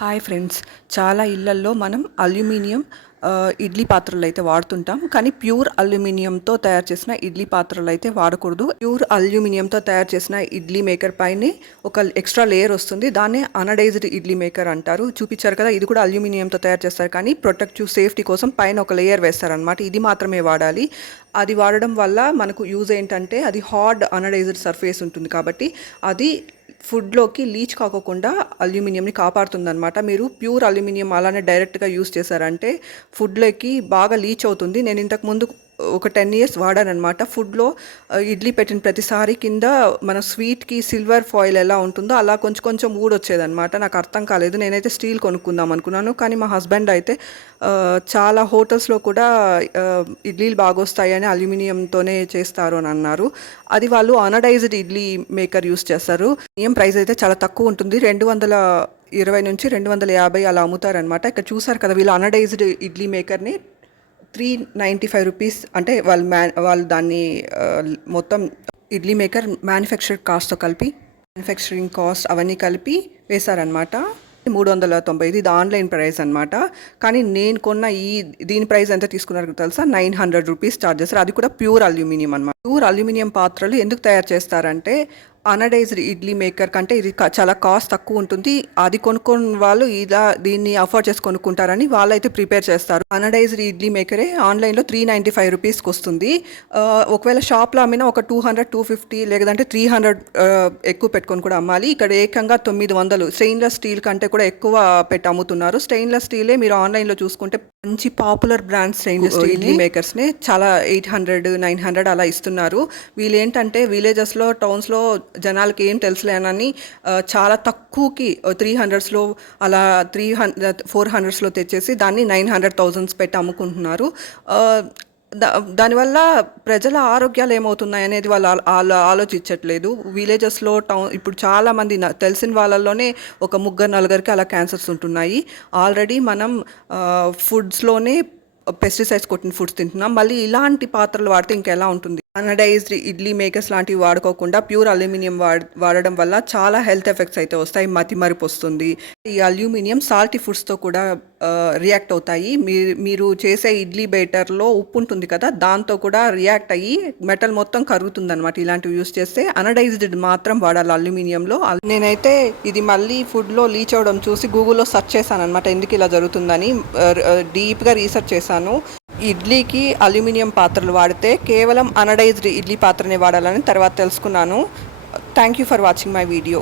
Hi friends, చాలా ఇళ్లల్లో మనం అల్యూమినియం ఇడ్లీ పాత్రలు అయితే వాడుతుంటాం. కానీ ప్యూర్ అల్యూమినియంతో తయారు చేసిన ఇడ్లీ పాత్రలు అయితే వాడకూడదు. ప్యూర్ అల్యూమినియంతో తయారు చేసిన ఇడ్లీ మేకర్ పైనే ఒక ఎక్స్ట్రా లేయర్ వస్తుంది. దాన్నే అనడైజ్డ్ ఇడ్లీ మేకర్ అంటారు. చూపించారు కదా, ఇది కూడా అల్యూమినియంతో తయారు చేస్తారు. కానీ ప్రొటెక్టివ్ సేఫ్టీ కోసం పైన ఒక లేయర్ వేస్తారనమాట. ఇది మాత్రమే వాడాలి. అది వాడడం వల్ల మనకు యూజ్ ఏంటంటే, అది హార్డ్ అనడైజ్డ్ సర్ఫేస్ ఉంటుంది కాబట్టి అది ఫుడ్లోకి లీచ్ కాకోకుండా అల్యూమినియంని కాపాడుతుందన్నమాట. మీరు ప్యూర్ అల్యూమినియం అలానే డైరెక్ట్గా యూస్ చేశారంటే ఫుడ్లోకి బాగా లీచ్ అవుతుంది. నేను ఇంతకుముందు ఒక 10 years వాడానమాట. ఫుడ్లో ఇడ్లీ పెట్టిన ప్రతిసారి కింద మన స్వీట్కి సిల్వర్ ఫాయిల్ ఎలా ఉంటుందో అలా కొంచెం కొంచెం ఊడొచ్చేదనమాట. నాకు అర్థం కాలేదు. నేనైతే స్టీల్ కొనుక్కుందాం అనుకున్నాను. కానీ మా హస్బెండ్ అయితే చాలా హోటల్స్లో కూడా ఇడ్లీలు బాగొస్తాయని అల్యూమినియంతోనే చేస్తారు అని అన్నారు. అది వాళ్ళు అనడైజ్డ్ ఇడ్లీ మేకర్ యూస్ చేస్తారు. ప్రైస్ అయితే చాలా తక్కువ ఉంటుంది. 220 నుంచి 250 అలా అమ్ముతారనమాట. ఇక్కడ చూసారు కదా, వీళ్ళు అనడైజ్డ్ ఇడ్లీ మేకర్ని 395 రూపీస్, అంటే వాళ్ళు దాన్ని మొత్తం ఇడ్లీ మేకర్ మ్యానుఫ్యాక్చర్ కాస్ట్తో కలిపి, మ్యానుఫ్యాక్చరింగ్ కాస్ట్ అవన్నీ కలిపి వేశారనమాట. 390. ఇది ఆన్లైన్ ప్రైస్ అనమాట. కానీ నేను కొన్న దీని ప్రైస్ ఎంత తీసుకున్నారు తెలుసా? 900 రూపీస్ ఛార్జ్ చేస్తారు. అది కూడా ప్యూర్ అల్యూమినియం అనమాట. ప్యూర్ అల్యూమినియం పాత్రలు ఎందుకు తయారు చేస్తారంటే, అనడైజ్డ్ ఇడ్లీ మేకర్ కంటే ఇది చాలా కాస్ట్ తక్కువ ఉంటుంది. అది కొనుక్కొని వాళ్ళు దీన్ని అఫోర్డ్ చేసి కొనుక్కుంటారని వాళ్ళైతే ప్రిపేర్ చేస్తారు. అనడైజ్డ్ ఇడ్లీ మేకరే ఆన్లైన్లో 395 రూపీస్కి వస్తుంది. ఒకవేళ షాప్లో అమ్మినా ఒక 200, 250 లేదంటే 300 ఎక్కువ పెట్టుకొని కూడా అమ్మాలి. ఇక్కడ ఏకంగా 900 స్టెయిన్లెస్ స్టీల్ కంటే కూడా ఎక్కువ పెట్టి అమ్ముతున్నారు. స్టెయిన్లెస్ స్టీలే మీరు ఆన్లైన్లో చూసుకుంటే మంచి popular brand stainless steel idli మేకర్స్నే చాలా 800, 900 అలా ఇస్తున్నారు. వీళ్ళు ఏంటంటే విలేజెస్లో, టౌన్స్లో జనాలకి ఏం తెలుసులేనని చాలా తక్కువకి 300స్లో అలా 400స్లో తెచ్చేసి దాన్ని 900,000 పెట్టి అమ్ముకుంటున్నారు. దానివల్ల ప్రజల ఆరోగ్యాలు ఏమవుతున్నాయి అనేది వాళ్ళు ఆలోచించట్లేదు. విలేజెస్లో, ఇప్పుడు చాలామంది తెలిసిన వాళ్ళల్లోనే ఒక 3-4 అలా క్యాన్సర్స్ ఉంటున్నాయి. ఆల్రెడీ మనం ఫుడ్స్లోనే పెస్టిసైడ్స్ కొట్టిన ఫుడ్స్ తింటున్నాం. మళ్ళీ ఇలాంటి పాత్రలు వాడితే ఇంకెలా ఉంటుంది? అనడైజ్డ్ ఇడ్లీ మేకర్స్ లాంటివి వాడుకోకుండా ప్యూర్ అల్యూమినియం వాడడం వల్ల చాలా హెల్త్ ఎఫెక్ట్స్ అయితే వస్తాయి. మతిమరుపు వస్తుంది. ఈ అల్యూమినియం సాల్టీ ఫుడ్స్తో కూడా రియాక్ట్ అవుతాయి. మీరు చేసే ఇడ్లీ బేటర్లో ఉప్పు ఉంటుంది కదా, దాంతో కూడా రియాక్ట్ అయ్యి మెటల్ మొత్తం కరుగుతుంది అనమాట. ఇలాంటివి యూస్ చేస్తే అనడైజ్డ్ మాత్రం వాడాలి అల్యూమినియంలో. నేనైతే ఇది మళ్ళీ ఫుడ్లో లీచ్ అవడం చూసి గూగుల్లో సెర్చ్ చేశాను అనమాట, ఎందుకు ఇలా జరుగుతుందని. డీప్గా రీసెర్చ్ చేశాను. ఇడ్లీకి అల్యూమినియం పాత్రలు వాడితే కేవలం అనడైజ్డ్ ఇడ్లీ పాత్రనే వాడాలని తర్వాత తెలుసుకున్నాను. Thank you for watching my video.